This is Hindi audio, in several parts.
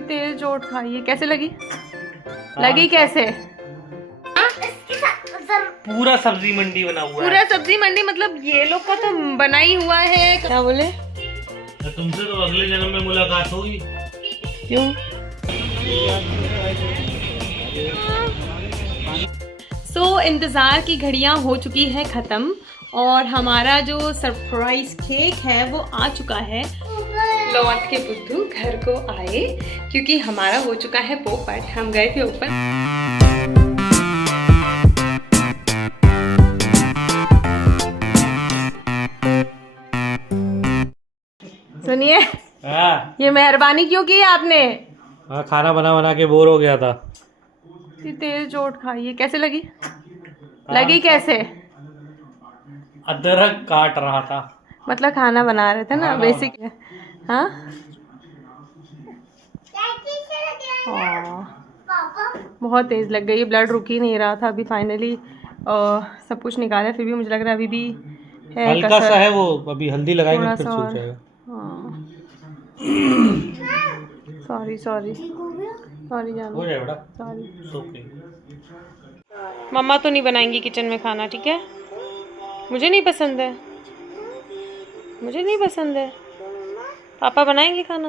तेज चोट खाई है, कैसे लगी? लगी कैसे? पूरा सब्जी मंडी बना हुआ है। पूरा सब्जी मंडी मतलब ये लोग का तो बना ही हुआ है। क्या बोले? तुमसे तो अगले जन्म में मुलाकात होगी। क्यों? इंतजार की घड़ियां हो चुकी है खत्म और हमारा जो सरप्राइज केक है वो आ चुका है। लौट के बुद्धू घर को आए क्योंकि हमारा हो चुका है पोपट। हम गए थे ऊपर। सुनिए, ये मेहरबानी क्यों की आपने? खाना बना बना के बोर हो गया था। तेज चोट खाई है, कैसे लगी? लगी कैसे? अदरक काट रहा था। मतलब खाना बना रहे थे ना, बेसिक। हाँ, बहुत तेज लग गई, ब्लड रुक ही नहीं रहा था। अभी फाइनली सब कुछ निकाला, फिर भी मुझे लग रहा है अभी भी है हल्का सा है वो, अभी हल्दी लगाएंगे फिर सूख जाएगा। सॉरी जान, हो जाएगा बेटा, सॉरी। मम्मा तो नहीं बनाएंगी किचन में खाना, ठीक है? मुझे नहीं पसंद है, मुझे नहीं पसंद है। पापा बनाएंगे खाना।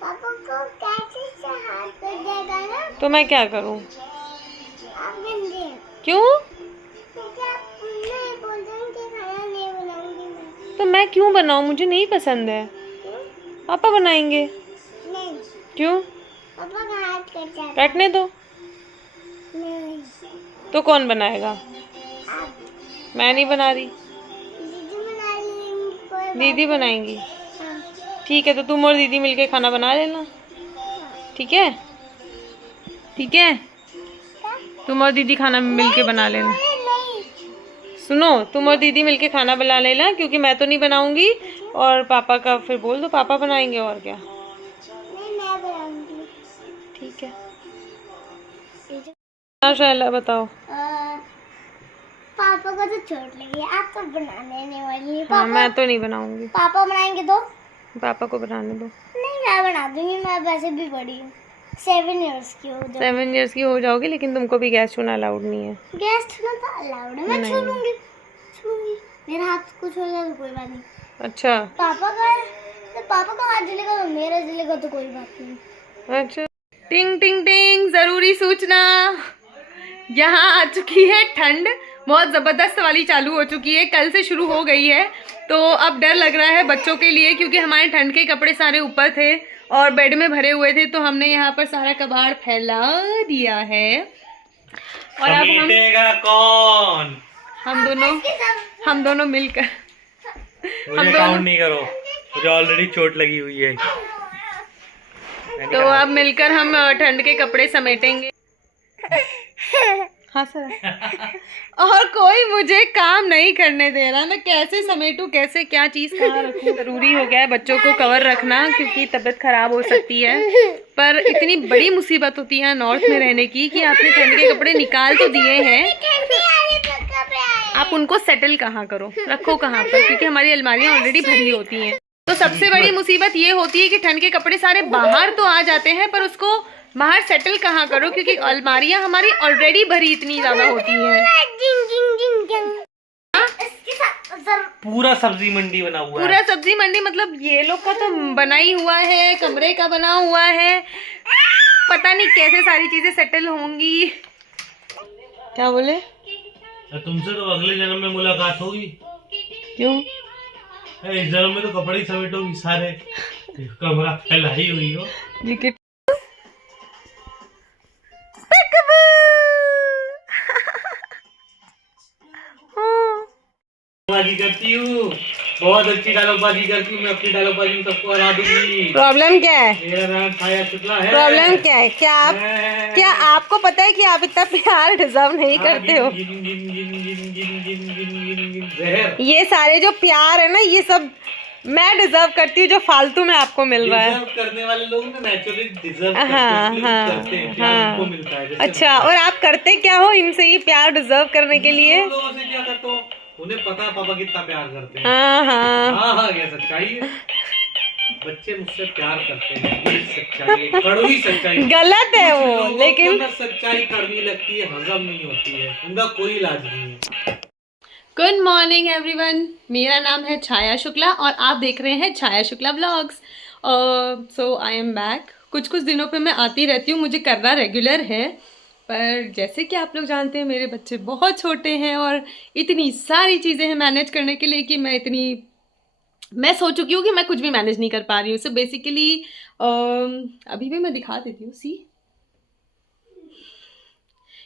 पापा को कैसे से हाथ कर देगा ना, तो मैं क्या करूं? आप बंदे क्यों? मैं बोल दूं कि खाना नहीं बनाऊंगी मैं। तो मैं क्यों बनाऊं? मुझे नहीं पसंद है। पापा बनाएंगे। नहीं, क्यों? पापा का हाथ कट जाता। रखने दो। नहीं, तो कौन बनाएगा? आप। मैं नहीं बना रही, दीदी बना लेंगी, कोई दीदी बनाएंगी। हाँ। ठीक है, तो तुम और दीदी मिलके खाना बना लेना, ठीक है? ठीक है, तुम और दीदी खाना मिलके बना लेना। नहीं, सुनो, तुम और दीदी मिलके खाना बना लेना क्योंकि मैं तो नहीं बनाऊंगी। और पापा का फिर बोल दो, पापा बनाएंगे और क्या। नहीं मैं बनाऊंगी। ठीक है, माशाल्लाह। बताओ। पापा को तो चोट लगी है, आप तो बनाने वाली है। हाँ, मैं तो नहीं बनाऊंगी। पापा बनाएंगे तो? पापा को बनाने दो। नहीं मैं बना दूंगी, मैं वैसे भी बड़ी हूँ, 7 इयर्स की हो जाऊंगी। 7 इयर्स की हो जाओगी, लेकिन तुमको भी गैस छूना अलाउड नहीं है। गैस छूना तो अलाउड है, मैं छू लूंगी। मेरा हाथ कुछ हो जाए तो कोई बात नहीं। अच्छा, पापा का है तो पापा का हाथ जलेगा, तो मेरा जलेगा तो कोई बात नहीं। अच्छा। टिंग टिंग टिंग, जरूरी सूचना, यहाँ आ चुकी है ठंड। बहुत जबरदस्त वाली चालू हो चुकी है, कल से शुरू हो गई है। तो अब डर लग रहा है बच्चों के लिए क्योंकि हमारे ठंड के कपड़े सारे ऊपर थे और बेड में भरे हुए थे, तो हमने यहाँ पर सारा कबाड़ फैला दिया है। और अब कौन? हम दोनों मिलकर मुझे काउंट नहीं करो, मुझे ऑलरेडी चोट लगी हुई है। तो अब मिलकर हम ठंड के कपड़े समेटेंगे। हाँ सर। और कोई मुझे काम नहीं करने दे रहा, मैं कैसे समेटूं, कैसे क्या चीज कहाँ रखूं। जरूरी हो गया है बच्चों को कवर रखना क्योंकि तबीयत खराब हो सकती है। पर इतनी बड़ी मुसीबत होती है नॉर्थ में रहने की कि आपने ठंड के कपड़े निकाल तो दिए हैं, आप उनको सेटल कहाँ करो, रखो कहाँ पर, क्योंकि हमारी अलमारियाँ ऑलरेडी भरी होती हैं। तो सबसे बड़ी मुसीबत ये होती है कि ठंड के कपड़े सारे बाहर तो आ जाते हैं पर उसको बाहर सेटल कहाँ करो, क्योंकि अलमारियाँ हमारी ऑलरेडी भरी इतनी ज्यादा होती हैं। पूरा सब्जी मंडी बना हुआ है। पूरा सब्जी मंडी मतलब ये लोग का तो बना ही हुआ है, कमरे का बना हुआ है। पता नहीं कैसे सारी चीजें सेटल होंगी। क्या बोले? तुमसे तो अगले जन्म में मुलाकात होगी। क्यों? इस जन्म में तो कपड़े ही समेटोगी सारे, कमरा फैलाई हुई हो। डायलॉगबाजी करती हूँ, बहुत अच्छी डायलॉगबाजी करती हूँ मैं। अपनी डायलॉगबाजी सबको हरा दूंगी। प्रॉब्लम क्या है? मेरा नाम छाया शुक्ला है। प्रॉब्लम क्या है? क्या आपको पता है कि आप इतना प्यार डिजर्व नहीं करते हो? ये सारे जो प्यार है ना, ये सब मैं डिजर्व करती हूँ जो फालतू में आपको मिल रहा है। डिजर्व करने वाले लोग ना नेचुरली डिजर्व हाँ, करते हैं, प्यार उनको मिलता है। अच्छा, और आप करते क्या हो इनसे ये प्यार डिजर्व करने के लिए? लोगों से क्या करते हो, उन्हें पता है पापा कितना प्यार करते हैं। हाँ, क्या सच्चाई है। बच्चे मुझसे प्यार करते हैं, ये सच्चाई है, कड़वी सच्चाई। गलत है कुछ वो, लोगों को लेकिन ना सच्चाई कड़वी लगती है, हजम नहीं होती है, उनका कोई इलाज नहीं है। गुड मॉर्निंग एवरीवन, मेरा नाम है छाया शुक्ला और आप देख रहे हैं Chhaya Shukla vlogs. So I am back. कुछ दिनों पे मैं आती रहती हूँ, मुझे करना रेगुलर है, पर जैसे कि आप लोग जानते हैं मेरे बच्चे बहुत छोटे हैं और इतनी सारी चीज़ें हैं मैनेज करने के लिए कि मैं सोच चुकी हूँ कि मैं कुछ भी मैनेज नहीं कर पा रही हूँ। सो बेसिकली अभी भी मैं दिखा देती हूँ, सी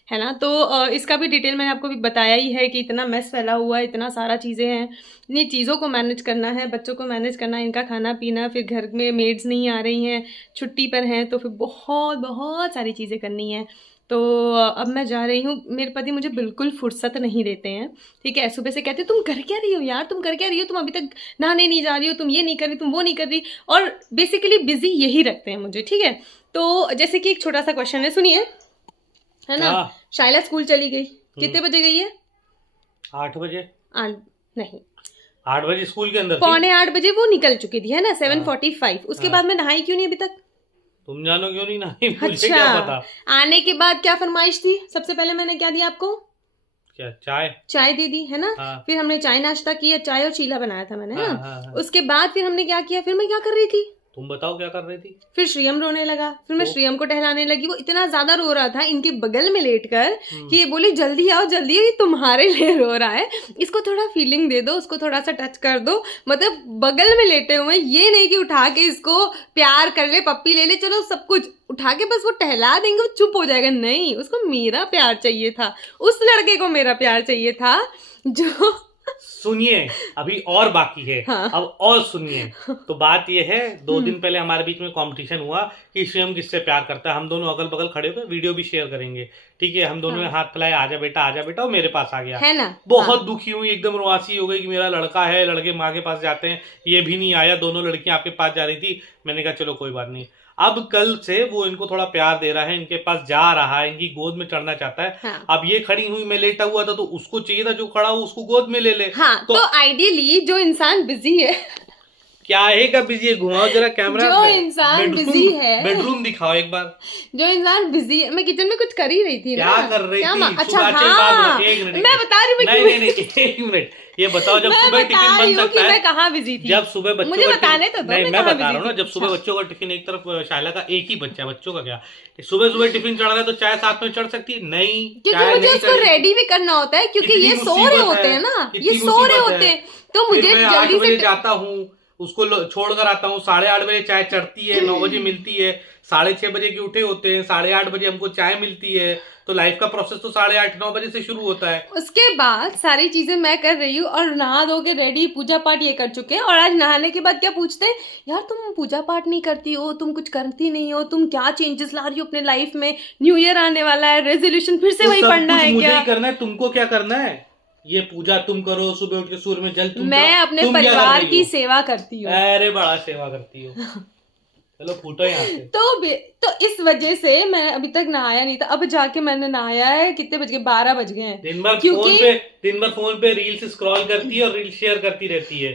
है ना। तो इसका भी डिटेल मैंने आपको भी बताया ही है कि इतना मेस फैला हुआ है, इतना सारा चीज़ें हैं, इतनी चीज़ों को मैनेज करना है, बच्चों को मैनेज करना है, इनका खाना पीना, फिर घर में मेड्स नहीं आ रही हैं, छुट्टी पर हैं, तो फिर बहुत बहुत सारी चीज़ें करनी है। तो अब मैं जा रही हूँ। मेरे पति मुझे बिल्कुल फुर्सत नहीं देते हैं, ठीक है। सुबह से कहते हैं तुम कर क्या रही हो यार, तुम कर क्या रही हो, तुम अभी तक नहाने नहीं जा रही हो, तुम ये नहीं कर रही, तुम वो नहीं कर रही, और बेसिकली बिजी यही रखते हैं मुझे, ठीक है। तो जैसे कि एक छोटा सा क्वेश्चन है, सुनिए, है ना। शाइला स्कूल चली गई, कितने बजे गई है? 8 बजे। नहीं, 8 बजे स्कूल के अंदर, 7:45 बजे वो निकल चुकी थी, है ना, 7:45। उसके बाद में नहाई क्यों नहीं अभी तक? तुम जानो क्यों नहीं नहाई, मुझे अच्छा, क्या पता। आने के बाद क्या फरमाइश थी? सबसे पहले मैंने क्या दिया आपको? क्या? चाय दे दी, है ना। फिर हमने चाय नाश्ता किया, चाय और चीला बनाया था मैंने, है ना। उसके बाद फिर हमने क्या किया, फिर मैं क्या कर रही थी? तुम बताओ क्या कर रही थी? फिर श्रियम रोने लगा, फिर मैं श्रियम को टहलाने लगी। वो इतना ज्यादा रो रहा था इनके बगल में लेटकर कि ये बोली जल्दी आओ जल्दी, ये तुम्हारे लिए रो रहा है, इसको थोड़ा फीलिंग दे दो, उसको थोड़ा सा टच कर दो। मतलब बगल में लेटे हुए, ये नहीं कि उठा के इसको प्यार कर ले, पप्पी ले ले, चलो सब कुछ उठा के बस वो टहला देंगे, वो चुप हो जाएगा। नहीं, उसको मेरा प्यार चाहिए था, उस लड़के को मेरा प्यार चाहिए था जो सुनिए, अभी और बाकी है। हाँ। अब और सुनिए। तो बात ये है, 2 दिन पहले हमारे बीच में कंपटीशन हुआ कि स्वयं किससे प्यार करता है। हम दोनों अगल बगल खड़े हुए, वीडियो भी शेयर करेंगे, ठीक है। हम दोनों ने हाथ फैलाए, आजा बेटा, और मेरे पास आ गया, है ना। बहुत दुखी हुई, एकदम रुआसी हो गई कि मेरा लड़का है, लड़के माँ के पास जाते हैं, ये भी नहीं आया। दोनों लड़कियां आपके पास जा रही थी, मैंने कहा चलो कोई बात नहीं। अब कल से वो इनको थोड़ा प्यार दे रहा है, इनके पास जा रहा है, इनकी गोद में चढ़ना चाहता है। हाँ। अब ये खड़ी हुई, मैं लेटा हुआ था, तो उसको चाहिए था जो खड़ा हो उसको गोद में ले ले। हाँ, तो आइडियली जो इंसान बिजी है, क्या है का बिजी है, घुमाओ जरा कैमरा। जो इंसान बिजी है, बेडरूम दिखाओ एक बार। जो इंसान बिजी है, मैं किचन में कुछ कर ही रही थी क्या ना। कर रही थी? अच्छा हाँ, मैं बता रही हूँ। नहीं, एक मिनट, ये बताओ जब सुबह टिफिन बन सकता है, मैं कहाँ बिजी थी? जब सुबह बच्चों मुझे का बताने तो दो, नहीं, मैं बता रहा हूँ ना, जब सुबह अच्छा। बच्चों का टिफिन, एक तरफ शाइला का एक ही बच्चा है, बच्चों का क्या, सुबह टिफिन चढ़ रहा है तो चाय साथ में चढ़ सकती है? नहीं, क्योंकि मुझे उसको रेडी भी करना होता है, क्योंकि ये सो रहे होते हैं ना, ये सो रहे होते हैं, तो मुझे जल्दी से जाता हूँ, उसको छोड़कर आता हूँ, 8:30 बजे चाय चढ़ती है, 9 बजे मिलती है, 6:30 बजे के उठे होते हैं, 8:30 बजे हमको चाय मिलती है। तो लाइफ का प्रोसेस तो 8:30-9 बजे से शुरू होता है। उसके बाद सारी चीजें मैं कर रही हूँ और नहा धो के रेडी, पूजा पाठ ये कर चुके हैं। और आज नहाने के बाद क्या पूछते हैं, यार तुम पूजा पाठ नहीं करती हो, तुम कुछ करती नहीं हो, तुम क्या चेंजेस ला रही हो अपने लाइफ में, न्यू ईयर आने वाला है, रेजोल्यूशन फिर से वही पढ़ना है क्या? मुझे करना है, तुमको क्या करना है? ये पूजा तुम करो, सुबह उठ के सूर्य में जल तुम मैं अपने परिवार की सेवा करती हूँ। अरे बड़ा सेवा करती हो। चलो फूटो यहाँ से। तो इस वजह से मैं अभी तक नहाया नहीं था, अब जाके मैंने नहाया है। कितने बज गए? 12 बज गए हैं। दिन भर फोन पे रील्स स्क्रॉल करती है और रील्स शेयर करती रहती है।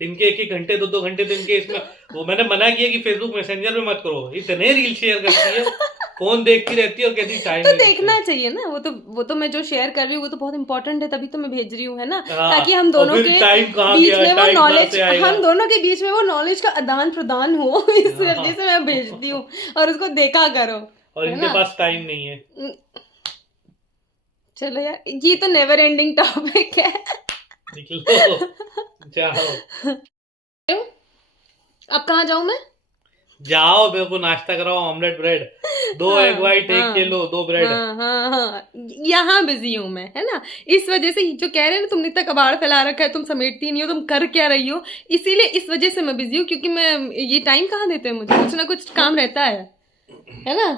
दिन के 1-1 घंटे 2-2 घंटे दिन के इसमें, वो मैंने मना किया कि फेसबुक मैसेंजर में मत करो, इतने रील शेयर करती है, फोन देखती रहती है और कहती टाइम तो देखना चाहिए ना। वो तो मैं जो शेयर कर रही हूँ वो तो बहुत इंपॉर्टेंट है, तभी तो मैं भेज रही हूँ, है ना, ताकि हम दोनों के बीच में वो नॉलेज, हम दोनों के बीच में वो नॉलेज का आदान प्रदान हो। इस वजह से मैं भेजती हूँ और उसको देखा करो। और इनके पास टाइम नहीं है। चलो यार, ये तो नेवर एंडिंग टॉपिक है। जाओ। अब कहाँ जाऊँ मैं? जाओ, मेरे को नाश्ता कराओ, omelette bread, 2 egg white, 1 kilo 2 bread. हाँ, यहाँ बिजी हूँ मैं, है ना। इस वजह से जो कह रहे हैं ना, तुमने इतना कबाड़ फैला रखा है, तुम समेटती नहीं हो, तुम कर क्या रही हो, इसीलिए इस वजह से मैं बिजी हूँ। क्योंकि मैं ये टाइम कहाँ देते हैं मुझे, कुछ ना कुछ काम रहता है ना।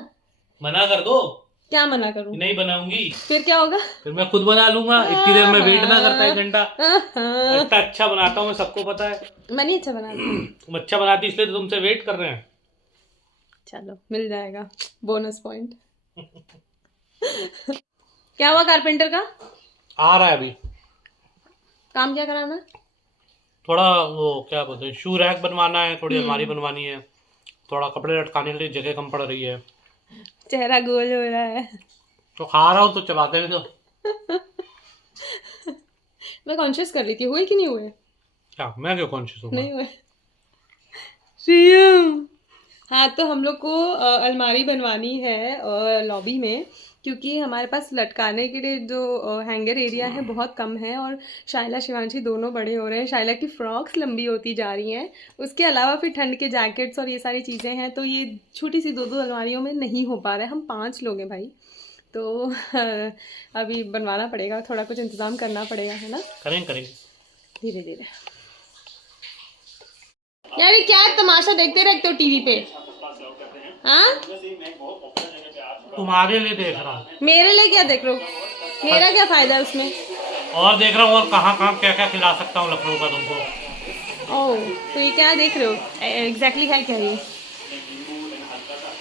मना कर दो। क्या मना करूँ? नहीं बनाऊंगी। फिर क्या होगा? फिर मैं खुद बना लूंगा, इतनी देर में वेट ना करता 1 घंटा। इतना अच्छा बनाता हूँ मैं, सबको पता है। मैं नहीं अच्छा बनाती। तुम अच्छा बनाती इसलिए तो तुमसे वेट कर रहे हैं। चलो मिल जाएगा बोनस पॉइंट। क्या हुआ कारपेंटर का? आ रहा है अभी। काम क्या कराना है? थोड़ा वो क्या बोलते हैं, शू रैक बनवाना है, थोड़ी अलमारी बनवानी है, थोड़ा कपड़े लटकाने के लिए जगह कम पड़ रही है। चेहरा गोल हो रहा है। तो खा रहा हूँ तो चबाते भी तो। मैं कॉन्शियस कर रही थी, हुए कि नहीं हुए? क्या मैं क्यों कॉन्शियस हूँ? नहीं हुए। शियम। हाँ, तो हम लोग को अलमारी बनवानी है लॉबी में, क्योंकि हमारे पास लटकाने के लिए जो हैंगर एरिया है बहुत कम है, और शाइला शिवांशी दोनों बड़े हो रहे हैं, शाइला की फ्रॉक्स लंबी होती जा रही हैं, उसके अलावा फिर ठंड के जैकेट्स और ये सारी चीज़ें हैं, तो ये छोटी सी 2-2 अलमारियों में नहीं हो पा रहा है। हम 5 लोग हैं भाई, तो अभी बनवाना पड़ेगा, थोड़ा कुछ इंतज़ाम करना पड़ेगा, है ना? करेंगे धीरे धीरे। यार ये क्या तमाशा देखते रहते हो टीवी पे? हाँ, तुम्हारे लिए देख रहा हूँ। मेरे लिए क्या देख रहे हो? मेरा क्या फायदा है उसमें? और देख रहा हूँ और कहाँ क्या क्या खिला सकता हूँ लखनऊ का तुमको। ओह, तो ये क्या देख रहे हो? एग्जैक्टली है क्या ये?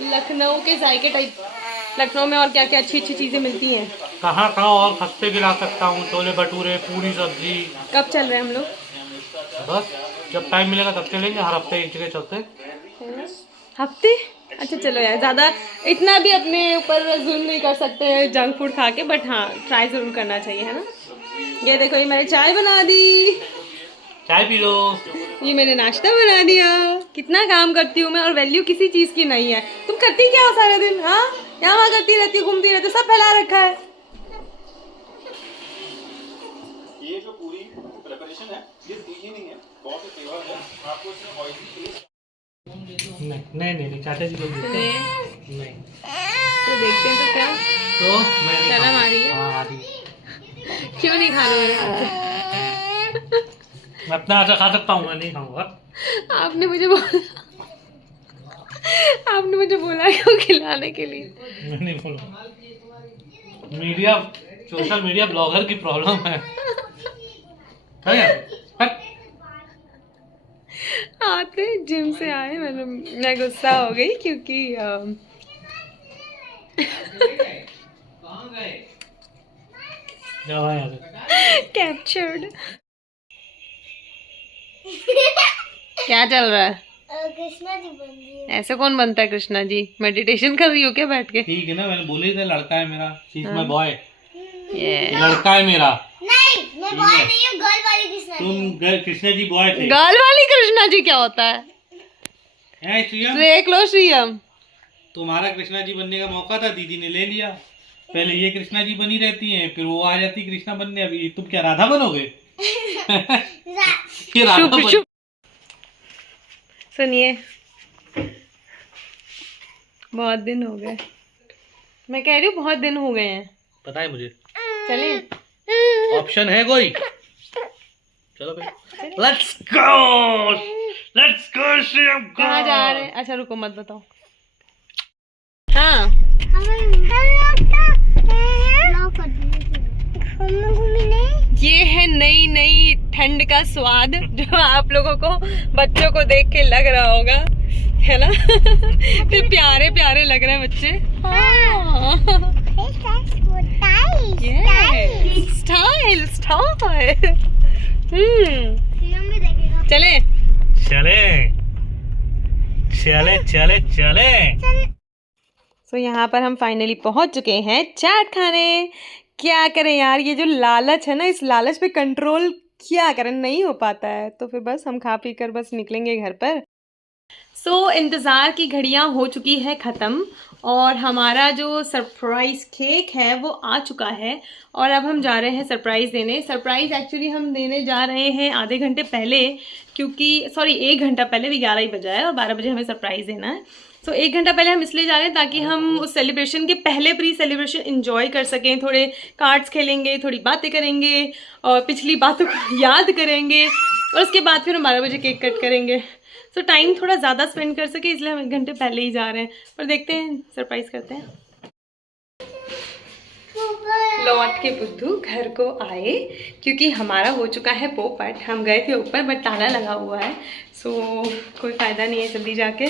लखनऊ के जायके टाइप। लखनऊ में और क्या क्या अच्छी अच्छी चीज़ें मिलती हैं? कहाँ और खस्ते खिला सकता हूँ, छोले भटूरे, पूरी सब्जी। कब चल रहे हैं हम लोग? बस जब टाइम मिलेगा तब चलेंगे, हर हफ्ते एक जगह चलते। हफ्ते? अच्छा चलो यार, ज़्यादा इतना भी अपने ऊपर जुल्म नहीं कर सकते हैं जंक फूड खा के, बट हाँ ट्राई ज़रूर करना चाहिए, है ना? ये देखो, ये मैंने चाय बना दी, चाय पी लो। ये मैंने नाश्ता बना दिया। कितना काम करती हूँ मैं, और वैल्यू किसी चीज़ की नहीं है। तुम करती क्या हो सारे दिन? हाँ, यहाँ वहाँ करती रहती हो, घूमती रहती हो, सब फैला रखा है। ये जो पूरी प्रिपरेशन है ये सीधी नहीं है, बहुत ही तेवर है। आपको इसमें ऑयली नहीं चाचा जी लोग नहीं तो देखते हैं तो क्या, तो मैं नहीं शर्म आ रही है? हाँ, आ रही है। क्यों नहीं खा रहे हो? मैं अपना आटा खा सकता हूँ, मैं नहीं खाऊंगा। आपने मुझे बोला क्यों खिलाने के लिए? मैं नहीं बोलूँगा। मीडिया, सोशल मीडिया ब्लॉगर की प्रॉब्लम है। आते जिम से आए, मैं गुस्सा हो गई क्योंकि कैप्चर्ड। क्या चल रहा है? कृष्णा जी बन रही है। ऐसे कौन बनता है कृष्णा जी? मेडिटेशन कर रही हो क्या बैठ के? ठीक है ना, मैंने बोले थे लड़का है मेरा, शी इज माय बॉय। ये लड़का है मेरा। नहीं, मैं बॉय नहीं हूँ, गर्ल वाली कृष्णा जी। तुम कृष्णा जी बॉय थे। गर्ल वाली कृष्णा जी क्या होता है? श्रियम, देख लो श्रियम, तुम्हारा कृष्णा जी बनने का मौका था, दीदी ने ले लिया। पहले ये कृष्णा जी बनी रहती हैं, फिर वो आ जाती कृष्णा बनने। अभी तुम क्या राधा बनोगे? ये राधा बन... सुनिए, बहुत दिन हो गए, मैं कह रही हूँ बहुत दिन हो गए हैं। पता है मुझे। चलें? ऑप्शन है कोई? चलो फिर लेट्स गो श्रियम। कहाँ जा रहे हैं? अच्छा रुको, मत बताओ। हाँ, ये है नई ठंड का स्वाद जो आप लोगों को, बच्चों को देख के लग रहा होगा, है ना? तो प्यारे प्यारे लग रहे हैं बच्चे। हाँ, स्टाइल स्टाइल। चले तो यहाँ पर हम फाइनली पहुंच चुके हैं चाट खाने। क्या करें यार, ये जो लालच है ना, इस लालच पे कंट्रोल क्या करें, नहीं हो पाता है, तो फिर बस हम खा पी कर बस निकलेंगे घर पर। इंतज़ार की घड़ियाँ हो चुकी है ख़त्म, और हमारा जो सरप्राइज़ केक है वो आ चुका है, और अब हम जा रहे हैं सरप्राइज़ देने। सरप्राइज़ एक्चुअली हम देने जा रहे हैं आधे घंटे पहले, क्योंकि 1 घंटा पहले, भी 11 ही बजा है और 12 बजे हमें सरप्राइज़ देना है। 1 घंटा पहले हम इसलिए जा रहे हैं ताकि हम उस सेलिब्रेशन के पहले प्री सेलिब्रेशन एंजॉय कर सकें। थोड़े कार्ड्स खेलेंगे, थोड़ी बातें करेंगे, और पिछली बातों को याद करेंगे, और उसके बाद फिर हम 12 बजे केक कट करेंगे। टाइम थोड़ा ज़्यादा स्पेंड कर सके, इसलिए हम 1 घंटे पहले ही जा रहे हैं। पर देखते हैं, सरप्राइज़ करते हैं। लौट के बुद्धू घर को आए, क्योंकि हमारा हो चुका है पोपट। हम गए थे ऊपर बट ताला लगा हुआ है, कोई फ़ायदा नहीं है जल्दी जाके।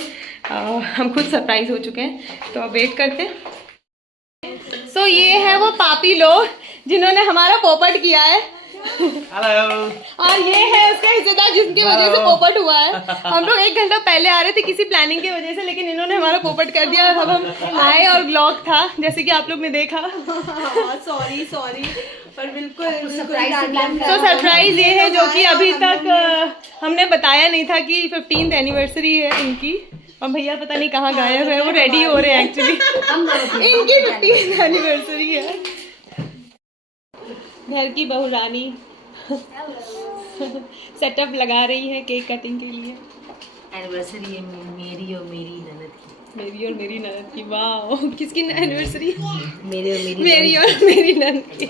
हम खुद सरप्राइज़ हो चुके हैं, तो अब वेट करते हैं। ये है वो पापी लोग जिन्होंने हमारा पोपट किया है। हेलो। और ये है उसका हिस्सेदार जिसकी वजह से पोपट हुआ है। हम लोग 1 घंटा पहले आ रहे थे किसी प्लानिंग की वजह से, लेकिन इन्होंने हमारा पोपट कर दिया और अब हम आए और ब्लॉग था जैसे कि आप लोग ने देखा। सॉरी पर बिल्कुल तो सरप्राइज ये है जो कि अभी तक हमने बताया नहीं था कि 15th एनिवर्सरी है इनकी, और भैया पता नहीं कहाँ गायब है, वो रेडी हो रहे हैं एक्चुअली। इनकी 15th एनिवर्सरी है। घर की बहू रानी सेटअप लगा रही है केक कटिंग के लिए। एनिवर्सरी है मेरी और मेरी ननद की। मेरी और मेरी ननद की। वाह, किसकी एनिवर्सरी? मेरी और मेरी ननद की।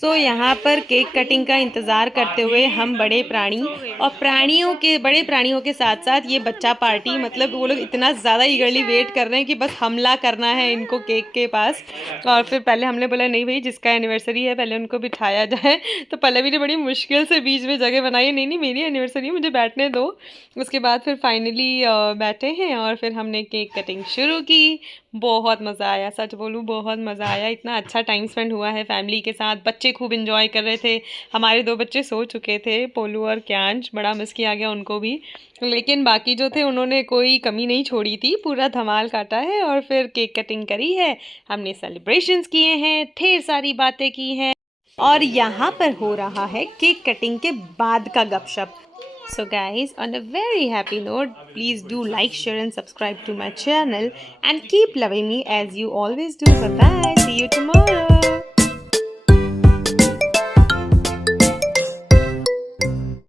सो यहाँ पर केक कटिंग का इंतज़ार करते हुए हम बड़े प्राणी और बड़े प्राणियों के साथ साथ ये बच्चा पार्टी, मतलब वो लोग इतना ज़्यादा ईगरली वेट कर रहे हैं कि बस हमला करना है इनको केक के पास। और फिर पहले हमने बोला नहीं भाई, जिसका एनिवर्सरी है पहले उनको बिठाया जाए। तो पल्लवी ने बड़ी मुश्किल से बीच में जगह बनाई, नहीं मेरी एनिवर्सरी है, मुझे बैठने दो। उसके बाद फिर फाइनली बैठे हैं और फिर हमने केक कटिंग शुरू की। बहुत मज़ा आया, सच बोलूँ बहुत मज़ा आया। इतना अच्छा टाइम स्पेंड हुआ है फैमिली के साथ। बच्चे खूब एंजॉय कर रहे थे। हमारे 2 बच्चे सो चुके थे, पोलू और क्यांश, बड़ा मिस किया गया उनको भी, लेकिन बाकी जो थे उन्होंने कोई कमी नहीं छोड़ी थी, पूरा धमाल काटा है। और फिर केक कटिंग करी है, हमने सेलिब्रेशंस किए हैं, ढेर सारी बातें की हैं, और यहाँ पर हो रहा है केक कटिंग के बाद का गपशप। So guys, on a very happy note, please do like, share and subscribe to my channel and keep loving me as you always do. Bye bye. See you tomorrow.